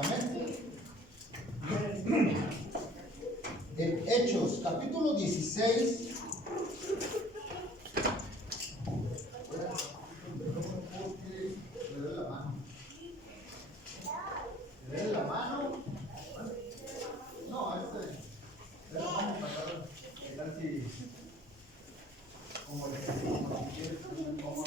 Amén. En Hechos, capítulo 16. ¿Le doy la mano? No, le doy la mano para ver si como le quieres, como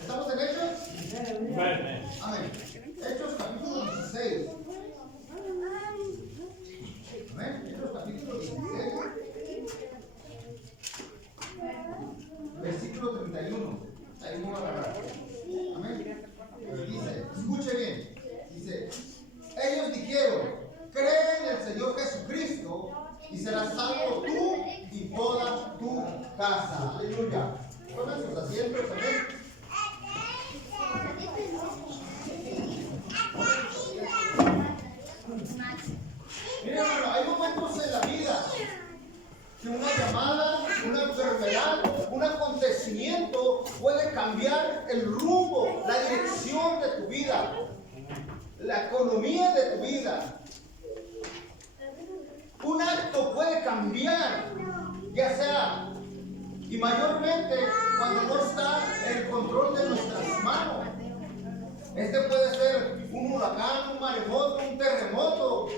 ¿estamos en Hechos? Amén. Hechos capítulo 16. Amén. Hechos capítulo 16. Versículo 31. Ahí no va a agarrar. Amén. Dice, escuche bien. Dice, ellos dijeron, cree en el Señor Jesucristo y serás salvo tú y toda tu casa. Aleluya. Tomen sus asientos, amén. Miren, hermano, hay momentos en la vida que una llamada, una enfermedad, un acontecimiento puede cambiar el rumbo, la dirección de tu vida, la economía de tu vida. Un acto puede cambiar, ya sea, y mayormente cuando no está en el control de nuestras manos. Este puede ser un huracán, un maremoto, un terremoto,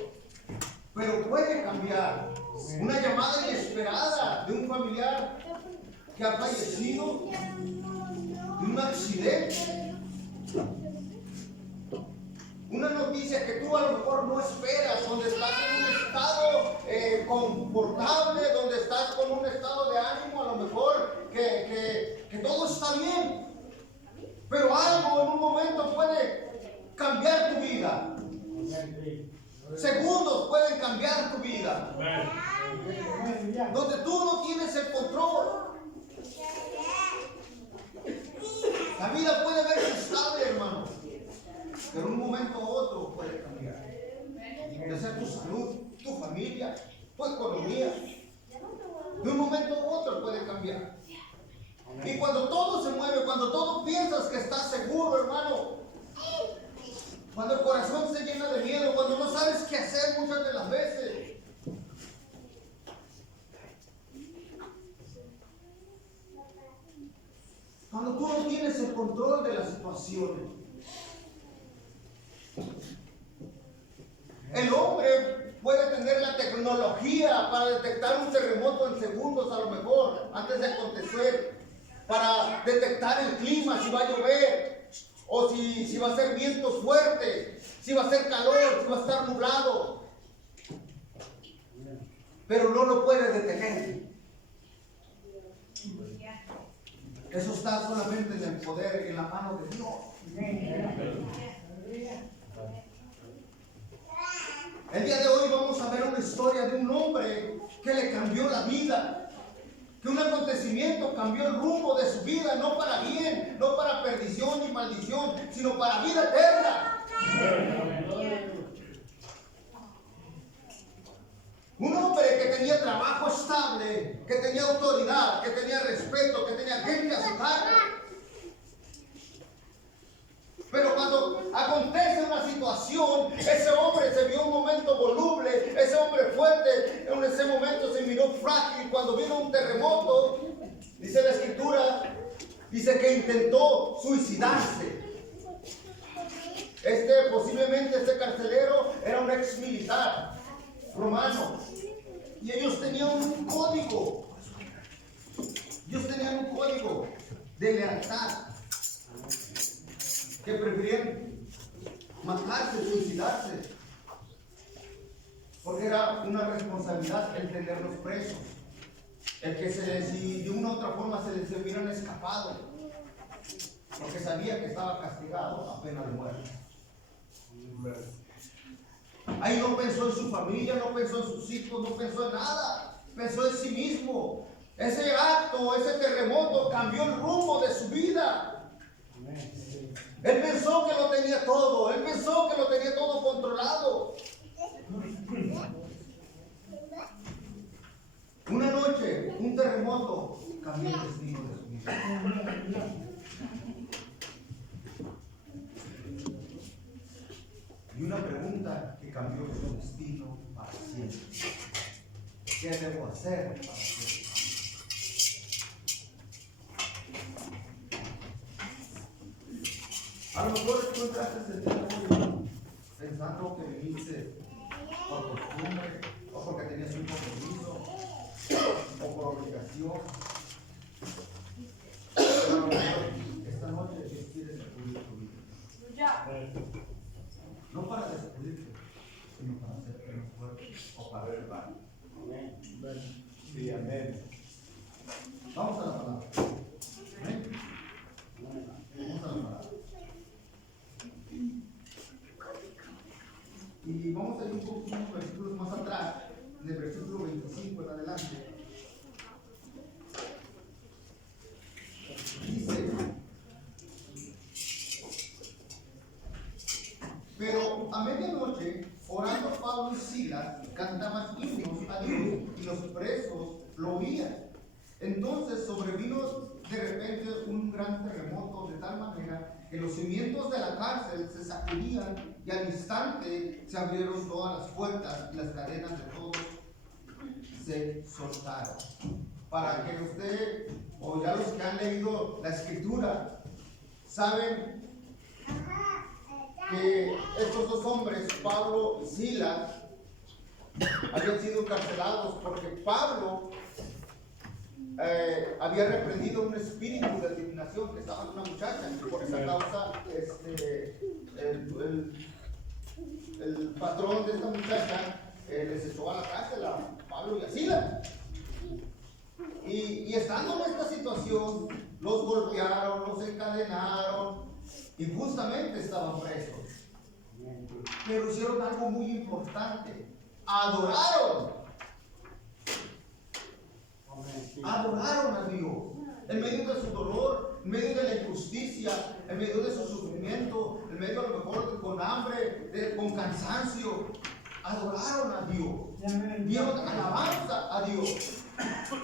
pero puede cambiar. Una llamada inesperada de un familiar que ha fallecido, de un accidente, una noticia que tú a lo mejor no esperas, donde estás en un estado confortable, donde estás con un estado de ánimo, a lo mejor que todo está bien, pero algo en un momento puede cambiar tu vida. Segundos pueden cambiar tu vida, donde tú no tienes el control. La vida puede verse estable, hermano, pero un momento u otro puede cambiar. Ya sea tu salud, tu familia, tu economía, de un momento u otro puede cambiar. Y cuando todo se mueve, cuando todo piensas que estás seguro, hermano, cuando el corazón se llena de miedo, cuando no sabes qué hacer muchas de las veces, cuando tú no tienes el control de las situaciones. El hombre puede tener la tecnología para detectar un terremoto en segundos, a lo mejor, antes de acontecer, para detectar el clima, si va a llover, o si va a ser viento fuerte, si va a ser calor, si va a estar nublado. Pero no lo puede detener. Eso está solamente en el poder y en la mano de Dios. El día de hoy vamos a ver una historia de un hombre que le cambió la vida, que un acontecimiento cambió el rumbo de su vida, no para bien, no para perdición ni maldición, sino para vida eterna. Un hombre que tenía trabajo estable, que tenía autoridad, que tenía respeto, que tenía gente a su cargo. Pero cuando acontece una situación, ese hombre se vio un momento voluble, ese hombre fuerte, en ese momento se miró frágil. Cuando vino un terremoto, dice la escritura, dice que intentó suicidarse. Posiblemente este carcelero era un ex militar romano, y ellos tenían un código. Ellos tenían un código de lealtad, que preferían matarse, suicidarse, porque era una responsabilidad el tenerlos presos, el que si de una u otra forma se les hubieran escapado, porque sabía que estaba castigado a pena de muerte. Ahí no pensó en su familia, no pensó en sus hijos, no pensó en nada, pensó en sí mismo. Ese acto, ese terremoto cambió el rumbo de su vida. Él pensó que lo tenía todo, él pensó que lo tenía todo controlado. Una noche, un terremoto cambió el destino de su vida. Y una pregunta que cambió su destino para siempre. ¿Qué debo hacer para ser? A lo mejor tú entraste el día de hoy pensando que viniste por costumbre, o porque tenías un compromiso, o por obligación. Pero a lo mejor esta noche Dios quiere sacudir tu vida. No para destruirte, sino para hacerte más fuerte o para elevar. Amén. Sí, amén. Vamos a la palabra. Amén. Vamos a la palabra. Y vamos a ir un poco unos versículos más atrás, del versículo 25 en adelante. Dice: pero a medianoche, orando Pablo y Silas, cantaban himnos a Dios y los presos lo oían. Entonces sobrevino de repente un gran terremoto, de tal manera que los cimientos de la cárcel se sacudían y al instante se abrieron todas las puertas y las cadenas de todos se soltaron. Para que usted, o ya los que han leído la escritura, saben que estos dos hombres, Pablo y Silas, habían sido encarcelados porque Pablo había reprendido un espíritu de adivinación que estaba en una muchacha, y por esa causa el patrón de esta muchacha les echó a la cárcel a Pablo y a Silas. Y estando en esta situación, los golpearon, los encadenaron y justamente estaban presos. Pero hicieron algo muy importante: adoraron. Adoraron a Dios en medio de su dolor, en medio de la injusticia, en medio de su sufrimiento, en medio a lo mejor con hambre, con cansancio. Adoraron a Dios, dieron alabanza a Dios.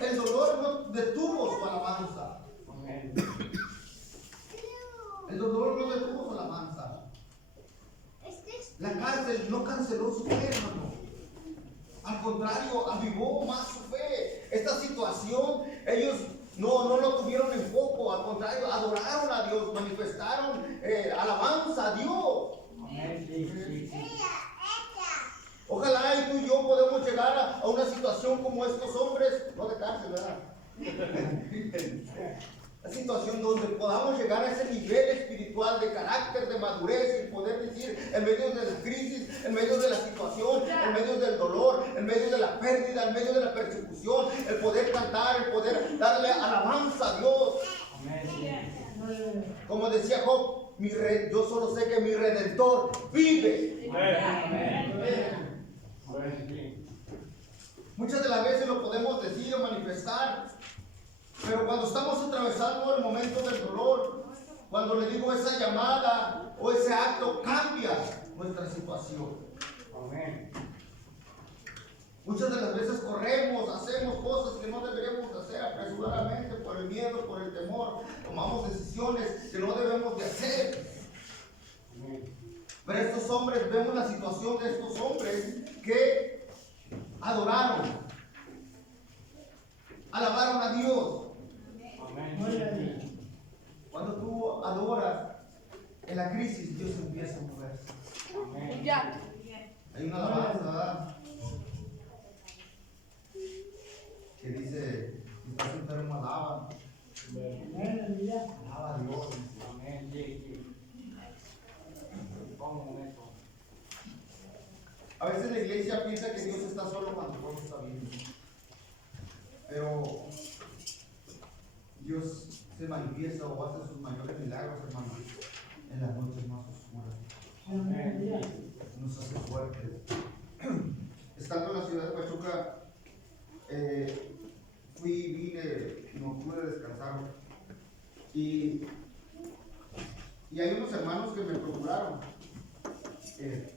El dolor no detuvo su alabanza. El dolor no detuvo su alabanza. La cárcel no canceló su fe, hermano. Al contrario, avivó más su fe. Esta situación, ellos no lo tuvieron en foco. Al contrario, adoraron a Dios, manifestaron alabanza a Dios. Ojalá y tú y yo podemos llegar a una situación como estos hombres, no de cárcel, ¿verdad? La situación donde podamos llegar a ese nivel espiritual de carácter, de madurez, y poder decir, en medio de la crisis, en medio de la situación, en medio del dolor, en medio de la pérdida, en medio de la persecución, el poder cantar, el poder darle alabanza a Dios. Como decía Job, yo solo sé que mi Redentor vive. Muchas de las veces lo podemos decir o manifestar, pero cuando estamos atravesando el momento del dolor, cuando le digo esa llamada o ese acto, cambia nuestra situación. Amén. Muchas de las veces corremos, hacemos cosas que no deberíamos hacer apresuradamente por el miedo, por el temor. Tomamos decisiones que no debemos de hacer. Amén. Pero estos hombres, vemos la situación de estos hombres que adoraron, alabaron a Dios. Amén. Cuando tú adoras, en la crisis Dios empieza a moverse. Amén. Hay una alabanza, ¿verdad?, que dice: si estás enfermo, alaba. Alaba a Dios. Amén. A veces la iglesia piensa que Dios está solo cuando todo está bien, pero Dios se manifiesta o hace sus mayores milagros, hermanos, en las noches más oscuras. Amén. Nos hace fuertes. Estando en la ciudad de Pachuca, vine, no pude descansar. Y hay unos hermanos que me procuraron.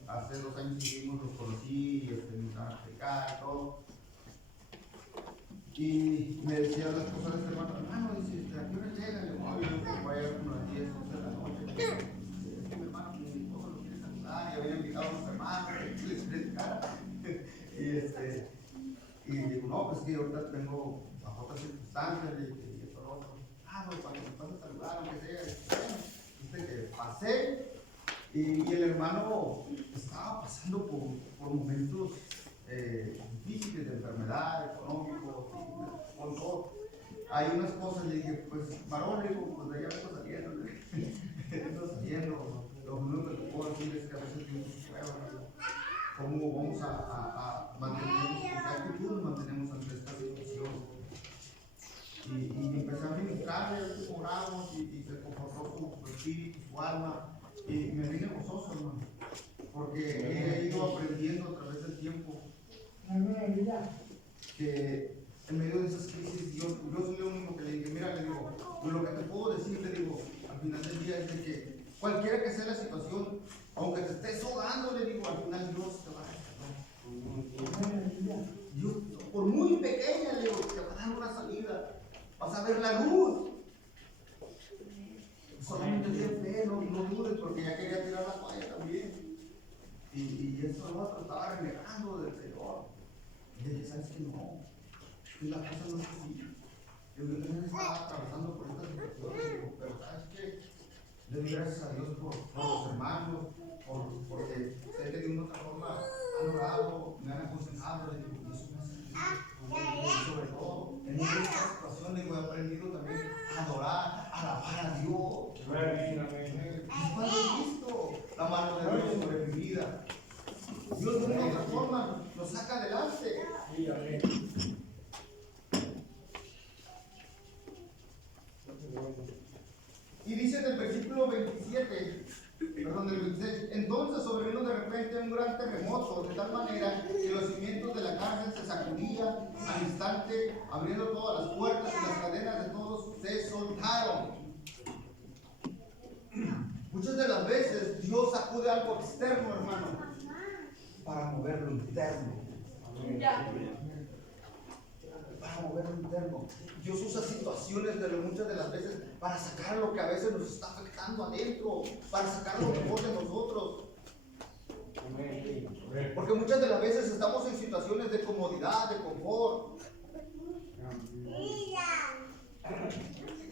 Hace 2 años que vivimos, los conocí, me iban a explicar y todo. Y me decía la esposa de este hermano, dice, ¿a qué hora llega? Le digo, yo voy a llegar como a las 10, 11 de la noche. Mi hermano, mi esposo lo quiere saludar, y había invitado a unos hermanos, que les predicara. Y digo, no, pues que ahorita tengo bajo otras circunstancias, y esto, lo otro. No, cuando me pasa a saludar, aunque sea, que pasé, y el hermano estaba pasando por momentos difíciles de enfermedad, económicos, con todo. Hay unas cosas, le dije, pues, varón, le digo, pues de allá vengo saliendo, vengo saliendo. Lo único que te puedo decir es que a veces tienes pruebas. ¿Cómo vamos a mantenernos, qué actitud nos mantenemos ante esta situación? Y empecé a ministrarle, oramos y se confortó su espíritu, su alma, y me vine gozoso, hermano, porque he ido aprendiendo a través del tiempo que en medio de esas crisis yo soy lo único que le dije, mira, le digo, lo que te puedo decir, le digo, al final del día es de que cualquiera que sea la situación, aunque te estés ahogando, le digo, al final Dios te va a rescatar. Dios, por muy pequeña, le digo, te va a dar una salida, vas a ver la luz. Solamente ten fe, no dudes, porque ya quería tirar la toalla también. Y esto lo otro estaba renegando del Señor. Y le dije, ¿sabes qué? No, que la cosa no es así. Yo también estaba atravesando por esta situación, pero ¿sabes qué? Le doy gracias a Dios por los hermanos, porque sé que de una otra forma han orado, me han aconsejado, le digo, y eso me ha servido. Y sobre todo, en esta situación, he aprendido también a adorar, a alabar a Dios. Y cuando he visto la mano de Dios sobre mi vida, Dios de una otra forma nos saca adelante. Y dice en el versículo 27, perdón, del 26, entonces sobrevino de repente un gran terremoto, de tal manera que los cimientos de la cárcel se sacudían al instante, abriendo todas las puertas y las cadenas de todos se soltaron. Muchas de las veces Dios sacude algo externo, hermano, para mover lo interno. Para mover lo interno. Dios usa situaciones muchas de las veces para sacar lo que a veces nos está afectando adentro, para sacar lo mejor de nosotros. Porque muchas de las veces estamos en situaciones de comodidad, de confort.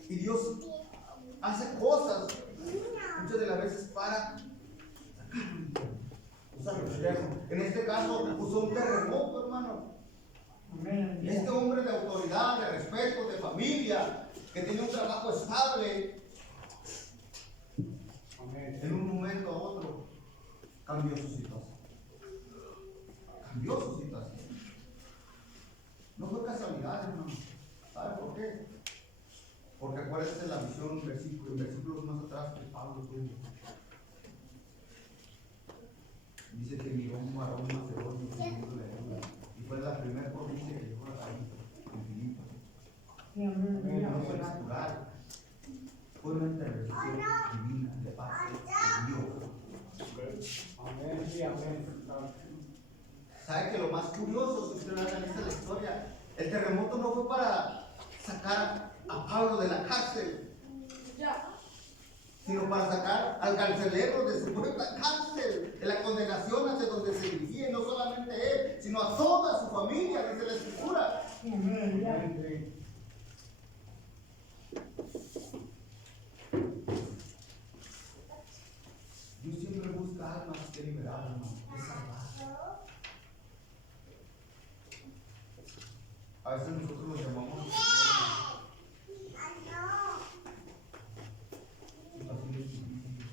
Y Dios hace cosas muchas de las veces para usar lo externo. En este caso usó un terremoto, hermano. Este hombre de autoridad, de respeto, de familia, que tiene un trabajo estable, en un momento a otro cambió su situación. Cambió su situación. No fue casualidad, hermano. ¿Sabe por qué? Porque acuérdense la visión, versículos más atrás que Pablo tuvo. Dice que miró un varón macedonio siguiendo la ayuda. Y fue la primera provincia que llegó a la isla, en Filipo. No fue natural. Fue una intervención divina de parte de Dios. ¿Sabe que lo más curioso, si usted analiza la historia, el terremoto no fue para sacar a Pablo de la cárcel, sino para sacar al carcelero de su propia cárcel, de la condenación hacia donde se dirigía, y no solamente él, sino a toda su familia, dice la Escritura. Dios siempre busca almas que liberar, hermano, que salvar. A veces nosotros los llamamos situaciones difíciles.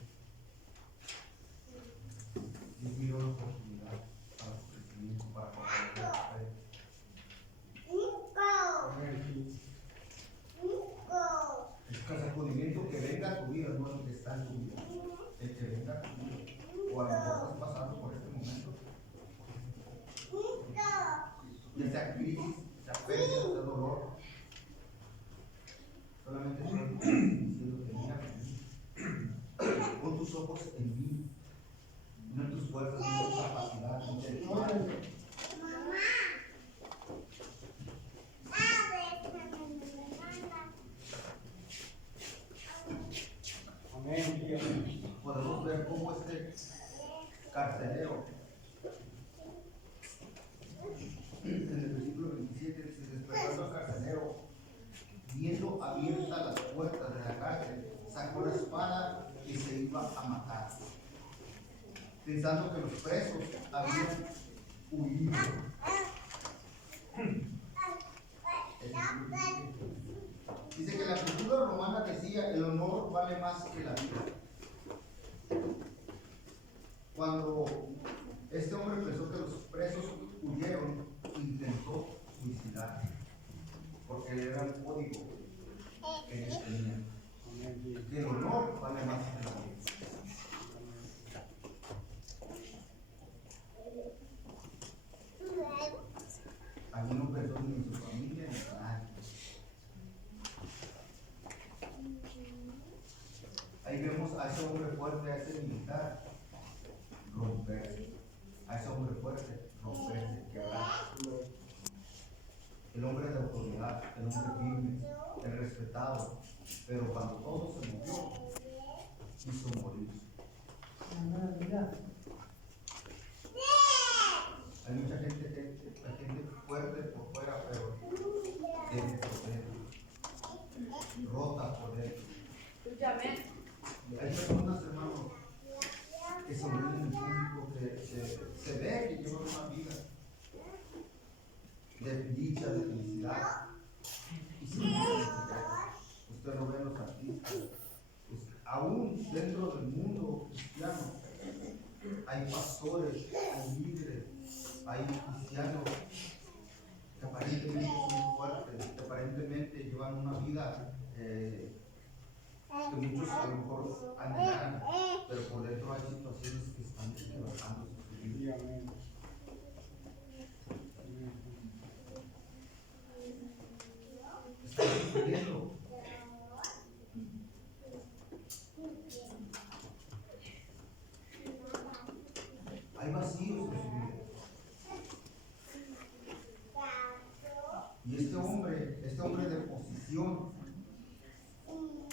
Dios miró la oportunidad para su crecimiento, para fortalecer la fe. El sacudimiento que venga a tu vida, hermano, que está en tu vida. El que venga a tu vida. O a lo mejor estás pasando por este momento. Ya sea crisis, sea pérdida, sea dolor. Solamente estoy diciéndote, mira en mí. Pon tus ojos en mí. No en tus fuerzas, no en tu capacidad, no en tu abiertas las puertas de la cárcel, sacó la espada y se iba a matar, pensando que los presos habían huido. Dice que la cultura romana decía: el honor vale más que la vida. Cuando este hombre pensó que los presos huyeron, intentó suicidarse, porque era un código que ellos tenían, que el honor vale más que la vida. Allí no pensó ni en su familia ni en nadie. Ahí vemos a ese hombre fuerte, a ese militar, romperse. A ese hombre fuerte, romperse, quebrarse. El hombre de autoridad, el hombre firme, el respetado. Pero cuando todo se movió, hizo morirse. Hay mucha gente fuerte por fuera, pero débil por dentro, rota por dentro. Hay personas, hermanos, que sonríen en público, que se ve que llevan una vida de dicha, de felicidad, y se mueren en secreto. Usted lo ve en los artistas. Aún dentro del mundo cristiano hay pastores, hay líderes, hay cristianos que aparentemente son fuertes, que aparentemente llevan una vida que muchos a lo mejor anhelan, pero por dentro hay situaciones que están quebrantando su vida. Están sufriendo. Hay vacíos en su vida. Y este hombre de posición,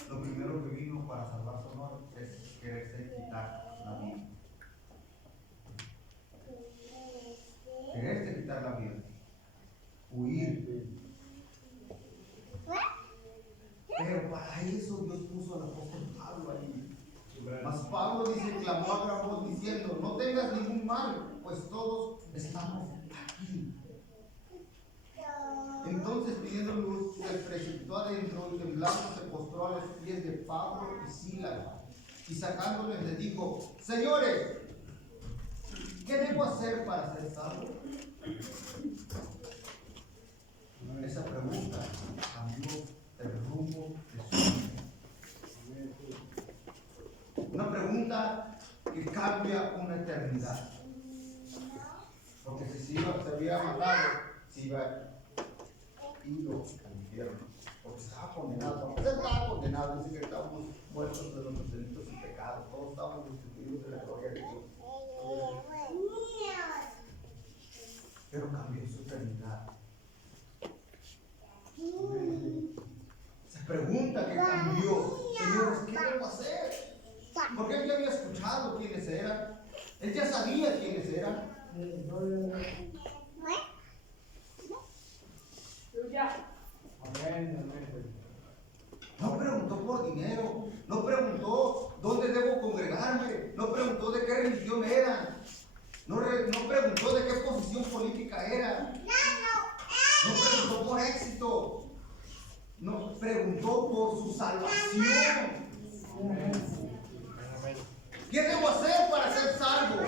lo primero que vino para salvar su honor es quererse quitar la vida. Quererse quitar la vida. Huir. Pero para eso Dios puso al apóstol Pablo ahí. Mas Pablo dice, clamó a gran voz diciendo: no tengas ningún mal, pues todos estamos aquí. Entonces, pidiendo luz, se precipitó adentro y temblando se postró a los pies de Pablo y Silas, y sacándoles les dijo: señores, ¿qué debo hacer para ser salvo? Esa pregunta cambió el rumbo de su vida. Una pregunta que cambia una eternidad. Porque si se hubiera matado, se iba ido al infierno. Porque estaba condenado. Porque estaba condenado. Dice que estábamos muertos de nuestros delitos y pecados. Todos estábamos destituidos de la gloria de Dios. Pero cambió su eternidad. Se pregunta qué cambió. Señores, ¿qué debo hacer? Porque él ya había escuchado quiénes eran. Él ya sabía quiénes eran. No preguntó por dinero. No preguntó dónde debo congregarme. No preguntó de qué religión eran. No preguntó de qué posición política era. No preguntó por éxito. No preguntó por su salvación. ¿Qué debo hacer para ser salvo?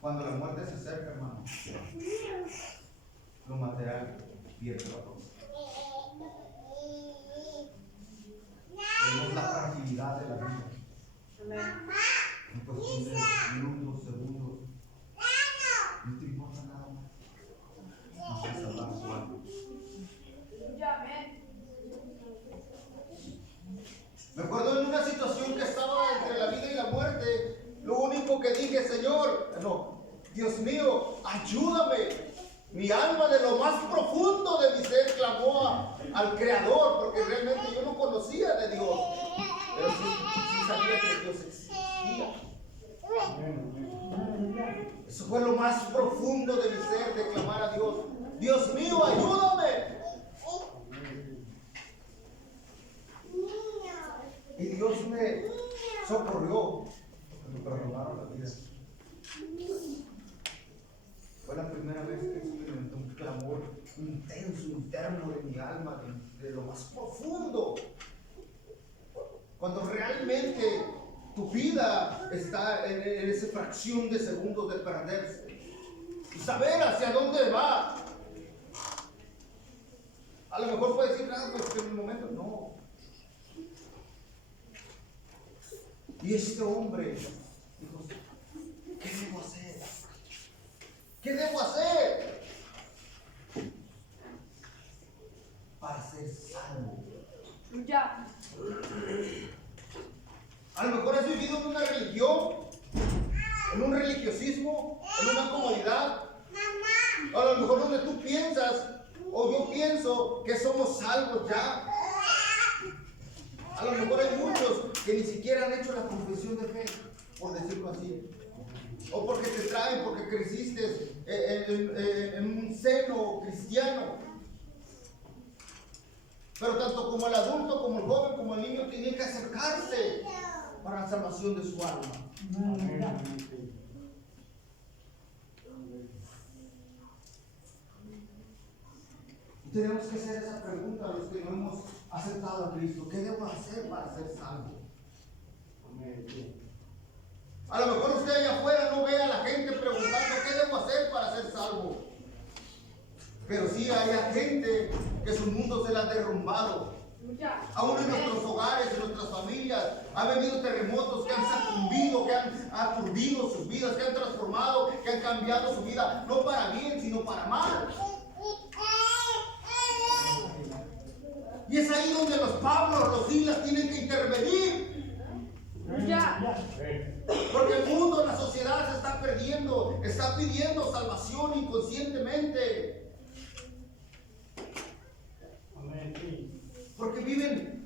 Cuando la muerte se acerca, hermano, lo material pierde valor. Vemos la fragilidad de la vida. En cuestión de minutos, segundos, no te importa nada más. No se salvar su alma. Me acuerdo en una situación que estaba entre la vida y la muerte. Lo único que dije: Señor, Dios mío, ayúdame. Mi alma de lo más profundo de mi ser clamó al Creador, porque realmente yo no conocía de Dios, pero sí sabía que Dios existía. Eso fue lo más profundo de mi ser, de clamar a Dios. Dios mío, ayúdame. Y Dios me socorrió. Me perdonaron la vida. Fue la primera vez que experimenté un clamor intenso, interno de mi alma, de lo más profundo. Cuando realmente tu vida está en esa fracción de segundos de perderse. Y saber hacia dónde va. A lo mejor puedes decir, pues en el momento no. Y este hombre dijo, ¿qué debo hacer? ¿Qué debo hacer para ser salvo? Ya. A lo mejor has vivido en una religión, en un religiosismo, en una comodidad. A lo mejor donde tú piensas, o yo pienso, que somos salvos ya. A lo mejor hay muchos que ni siquiera han hecho la confesión de fe, por decirlo así. O porque te traen, porque creciste en un seno cristiano. Pero tanto como el adulto, como el joven, como el niño tienen que acercarse para la salvación de su alma. Y tenemos que hacer esa pregunta a los que no hemos aceptado a Cristo. ¿Qué debo hacer para ser salvo? A lo mejor usted allá afuera no ve a la gente preguntando ¿qué debo hacer para ser salvo? Pero sí hay gente que su mundo se le ha derrumbado. Aún en nuestros hogares, en nuestras familias, ha venido terremotos que han sucumbido, que han aturdido sus vidas, que han transformado, que han cambiado su vida, no para bien, sino para mal. Y es ahí donde los Pablos, los Silas tienen que intervenir. Porque el mundo, la sociedad se está perdiendo, está pidiendo salvación inconscientemente. Porque viven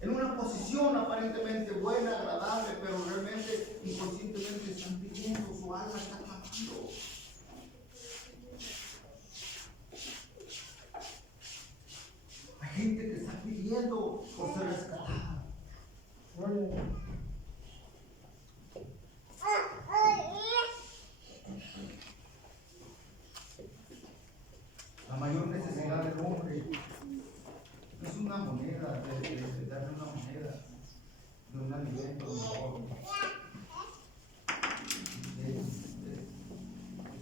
en una posición aparentemente buena, agradable, pero realmente inconscientemente están pidiendo, su alma está clamando. Hay gente que está pidiendo por ser rescatada. La mayor necesidad del hombre no es una moneda, de darle una moneda, de un alimento mejor, de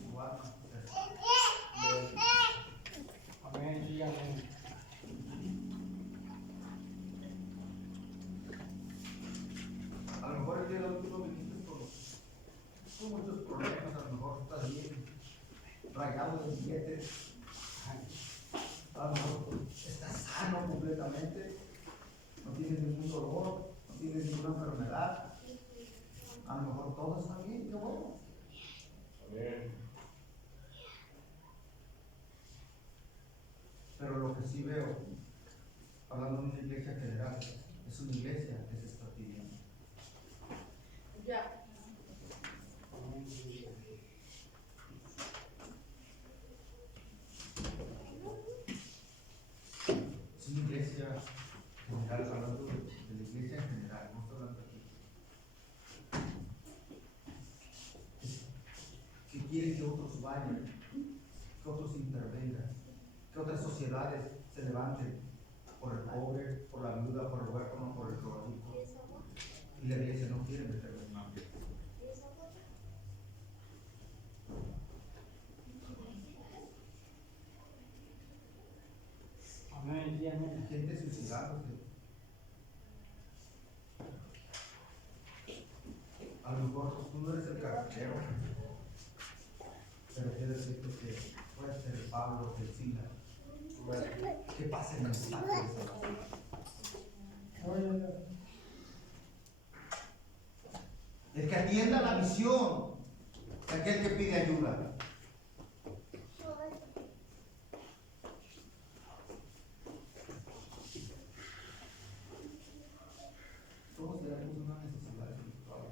su alma. Amén y amén. A lo mejor el día de hoy tú no viniste con muchos problemas, a lo mejor estás bien rayado de billetes, a lo mejor estás sano completamente, no tienes ningún dolor, no tienes ninguna enfermedad, a lo mejor todo está bien, qué bueno. Pero lo que sí veo, hablando de una iglesia general, es una iglesia que se está pidiendo. Es una iglesia general, hablando de la iglesia en general, no estoy hablando aquí. Que quiere que otros vayan, que otros intervengan, que otras sociedades se levanten por el pobre, por la viuda, por el huérfano, por el drogadicto. Y la iglesia no quiere meterle en mano. Amén y amén. Gente suicidándose. A lo mejor tú no eres el cartero, pero quiero decirte que puede ser el Pablo, el Silas, que pase el mensaje de salvación. El que atienda la misión de aquel que pide ayuda. Todos tenemos una necesidad espiritual.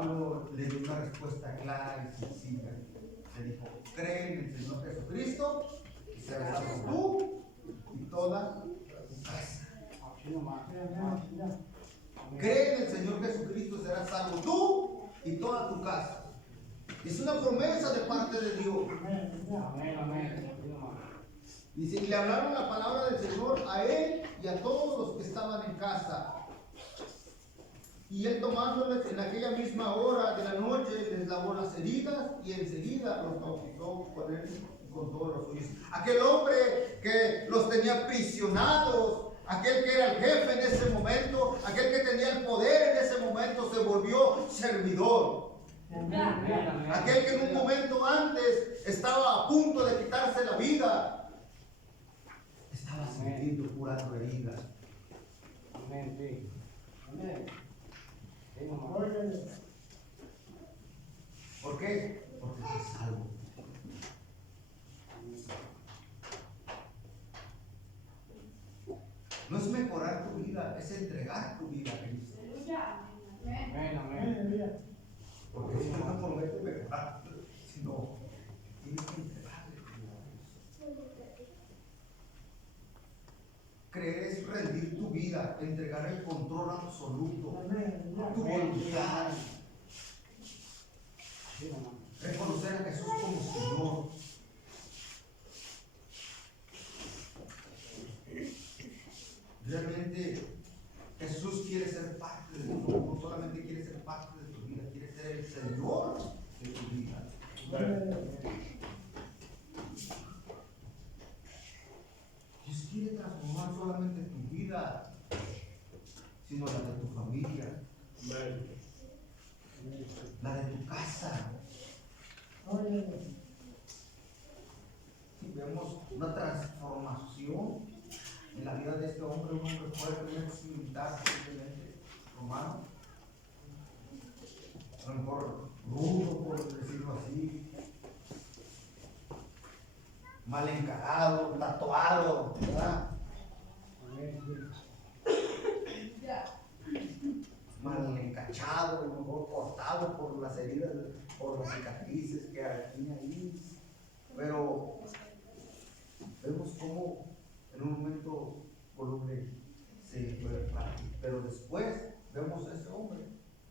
Pablo le dio una respuesta clara y sencilla. Le dijo, cree en el Señor Jesucristo y serás salvo tú y toda tu casa. Cree en el Señor Jesucristo y serás salvo tú y toda tu casa. Es una promesa de parte de Dios. Dice, y le hablaron la palabra del Señor a él y a todos los que estaban en casa. Y él, tomándoles en aquella misma hora de la noche, les lavó las heridas y enseguida los bautizó con él y con todos los suyos. Aquel hombre que los tenía prisionados, aquel que era el jefe en ese momento, aquel que tenía el poder en ese momento, se volvió servidor. Aquel que en un momento antes estaba a punto de quitarse la vida, estaba sintiendo, curando heridas. Amén. ¿Por qué? Porque fue salvo. No es mejorar tu vida, es entregar tu vida a Cristo. Amén. Porque si no promete mejorar, sino tienes que entregarle tu vida a Cristo. Creer es rendir tu vida, entregar el control absoluto, tu voluntad. Reconocer a Jesús como Señor. Realmente Jesús quiere ser parte de tu vida, no solamente quiere ser parte de tu vida, quiere ser el Señor de tu vida. Dios quiere transformar solamente tu vida, sino la de tu familia, la de tu casa. Si vemos una transformación en la vida de este hombre, un hombre fuerte, un ex militar, simplemente romano, a lo mejor rudo, por decirlo así, mal encarado, tatuado, ¿verdad? Mal encachado, a lo mejor cortado por las heridas, por las cicatrices que tenía ahí. Pero vemos cómo en un momento voluble se fue frágil. Pero después vemos a ese hombre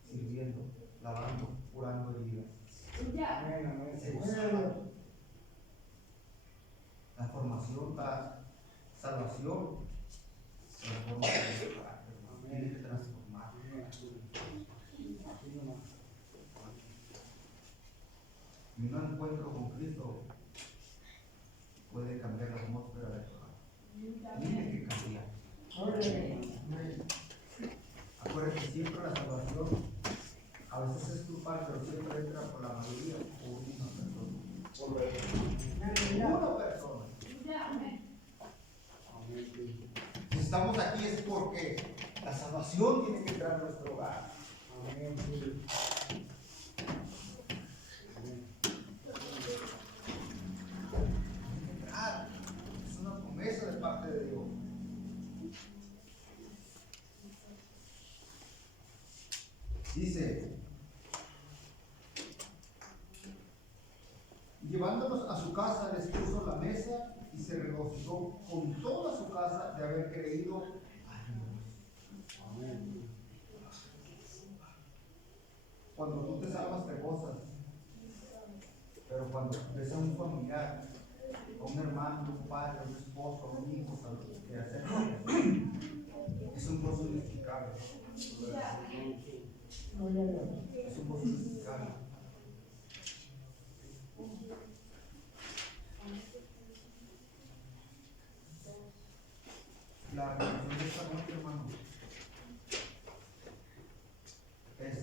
sirviendo, lavando, curando heridas. Se gozaba. La formación, la salvación transforma el carácter. Tiene que transformar. Y un encuentro con Cristo puede cambiar la atmósfera de tu hogar. Tiene que cambiar. Acuérdate, siempre la salvación a veces es grupal, pero siempre entra por la mayoría por una persona. Una persona. Si estamos aquí es porque la salvación tiene que entrar a nuestro hogar. Es una promesa de parte de Dios. Dice, llevándolos a su casa les puso la mesa y se regocijó con toda su casa de haber creído a Dios. Amén. Cuando tú te salvas te gozas, pero cuando ves a un familiar, a un hermano, un padre, a un esposo, a un hijo, que hacer es un gozo inexplicable. Es un gozo inexplicable. La relación de esta noche, hermano, es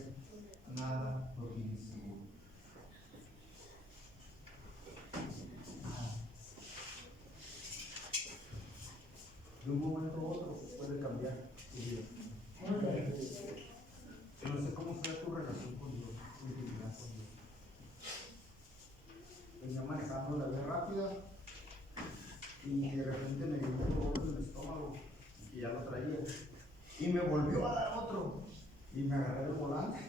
nada prohibido. De un momento a otro puede cambiar tu vida. Yo no sé cómo será tu relación con Dios, tu intimidad con Dios. Venía manejando la vía rápida y de repente me dio un dolor en el estómago, que ya lo traía, y me volvió a dar otro. Y me agarré el volante,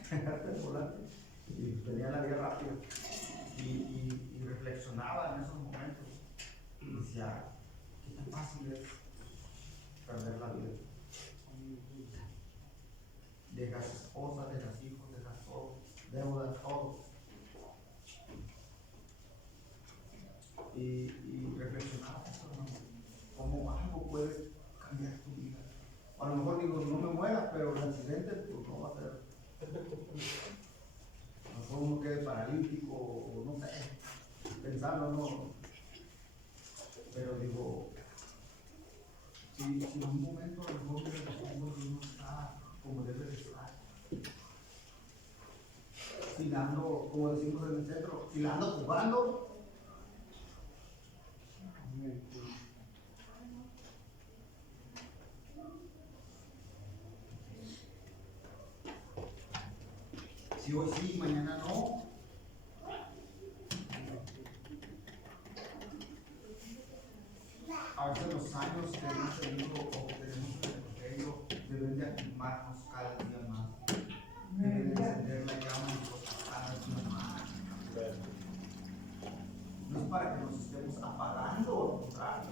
y tenía la vía rápida. Y reflexionaba en esos momentos. Y decía, qué tan fácil es perder la vida. Dejas esposa, dejas hijos, dejas todo, deudas, todo. Y reflexionaba eso, hermano. ¿Cómo algo puede cambiar tu vida? O a lo mejor digo, no me muera, pero el accidente pues no va a ser. A lo mejor uno quede paralítico, o no sé, pensando, no. Pero digo, si en un momento a lo mejor uno está como debe de estar, si la ando, como decimos en el centro, si la ando jugando, si hoy sí, mañana no. A veces los años que hemos tenido o que tenemos en el Evangelio deben de animarnos cada día más, deben de encender la llama en nosotros cada día más. No es para que nos estemos apagando, al contrario.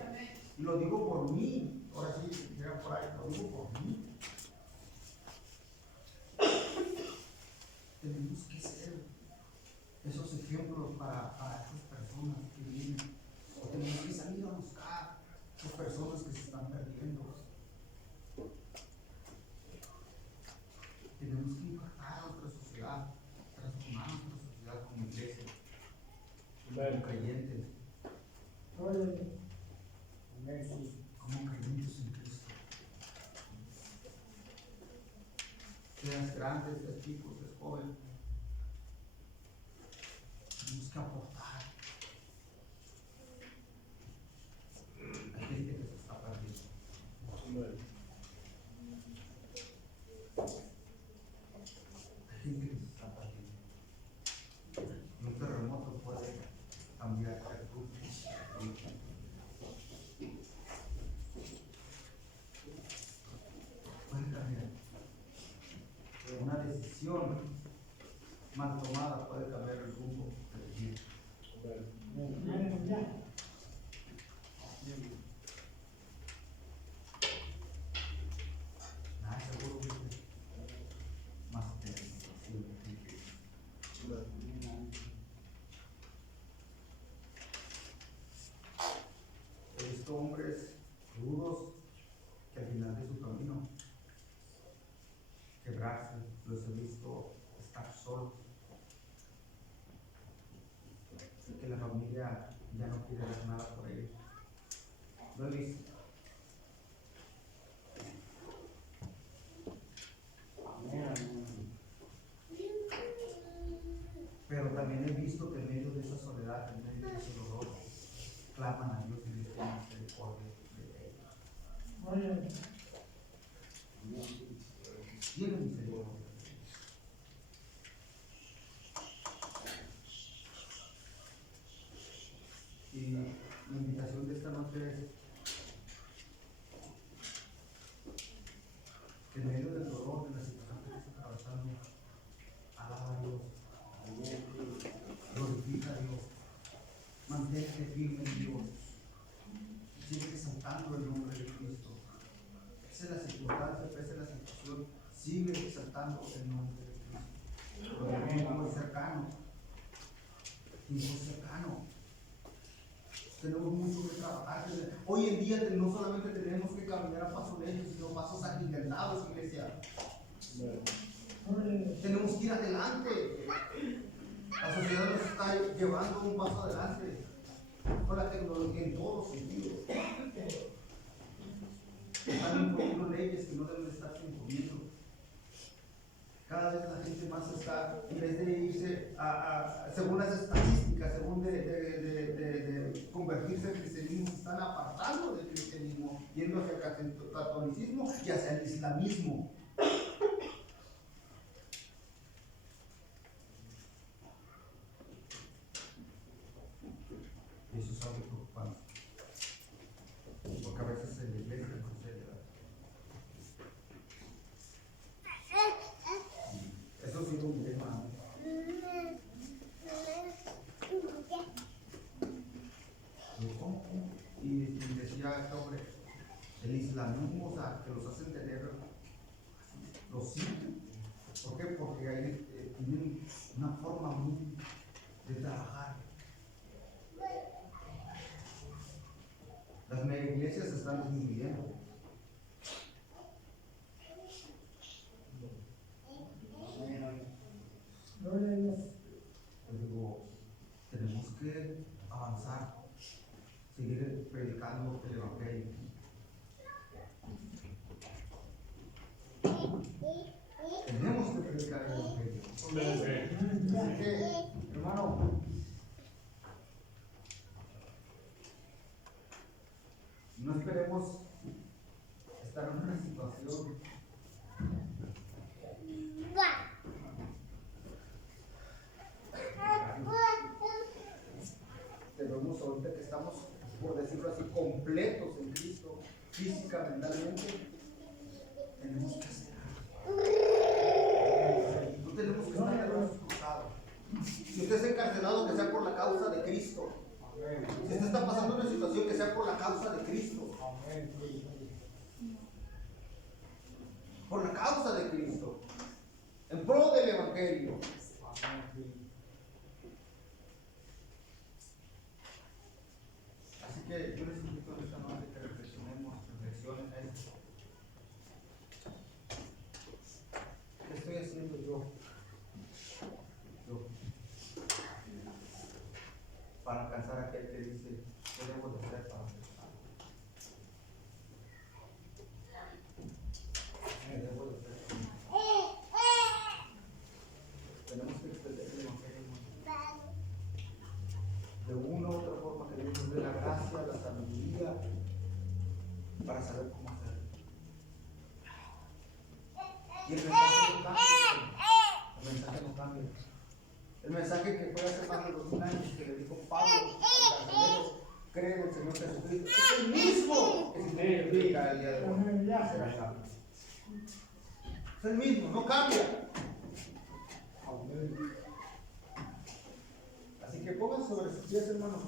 Y lo digo por mí, ahora sí, si quieran por ahí, lo digo por mí. Tenemos que ser esos ejemplos para estas personas que vienen, o tenemos que salir a buscar esas personas que se están perdiendo. Tenemos que impactar a nuestra sociedad, transformar nuestra sociedad como iglesia, como creyentes, como creyentes en Cristo. Seas grande, seas chico, seas joven, tenemos que aportar. Hay gente que se está perdiendo. Hay gente que se está perdiendo. Y un terremoto puede cambiar el rumbo. Puede cambiar. Una decisión mal tomada puede cambiar el rumbo del vida. Nada seguro que más de he visto hombres rudos que al final de su camino quebrarse, los he visto estar solos, y que la familia ya no quiere hacer nada por ellos. Lo he visto. Pero también he visto que en medio de esa soledad, en medio de ese dolor, claman a Dios y les piden misericordia de ellos. Tienen misericordia. Y la invitación de esta noche es que en medio del dolor, de la situación que estás atravesando, alaba a Dios, glorifica a Dios, mantente firme en Dios, sigue exaltando el nombre de Cristo. Pese la circunstancia, pese la situación, sigue exaltando el nombre de Cristo. Porque el tiempo es cercano. El tiempo es cercano. Tenemos mucho que trabajar. Hoy en día no solamente tenemos que caminar a pasos lentos, sino pasos agigantados, iglesia. Tenemos que ir adelante. La sociedad nos está llevando un paso adelante con la tecnología en todos sentidos. Están imponiendo leyes que no deben de estarse imponiendo. Cada vez la gente más está, en vez de irse según las estadísticas, según de convertirse en cristianismo, se están apartando del cristianismo, yendo hacia el catolicismo y hacia el islamismo. Eso es algo preocupante, porque a veces en la iglesia no se da. lo siguen. ¿Por qué? Porque ahí tienen una forma muy de trabajar. Las mega iglesias se están disminuyendo. Pues digo, tenemos que avanzar, seguir predicando el Evangelio. Tenemos que predicar el Evangelio. Así que, hermano, no esperemos estar en una situación debemos, ahorita que estamos, por decirlo así, completos en Cristo, física, mentalmente, tenemos que hacer algo. No tenemos que estar de brazos cruzados. Si usted está encarcelado, que sea por la causa de Cristo. Si usted está pasando una situación, que sea por la causa de Cristo. Por la causa de Cristo. En pro del Evangelio. Así que yo les invito a esta noche que reflexionen a esto. ¿Qué estoy haciendo yo? Para alcanzar a aquel que dice, ¿qué debo de hacer para alcanzar? ¿Qué debo de hacer? Tenemos que extender el Evangelio de una u otra forma, que Dios nos dé la gracia, la sabiduría para saber cómo hacerlo. Y el mensaje no cambia. El mensaje no cambia. El mensaje que fue hace más de 2000 años, que le dijo Pablo al carcelero, cree en el Señor Jesucristo, es el mismo que se tiene que predicar el día de hoy. Es el mismo, no cambia. Así que pongan sobre sus pies, hermanos.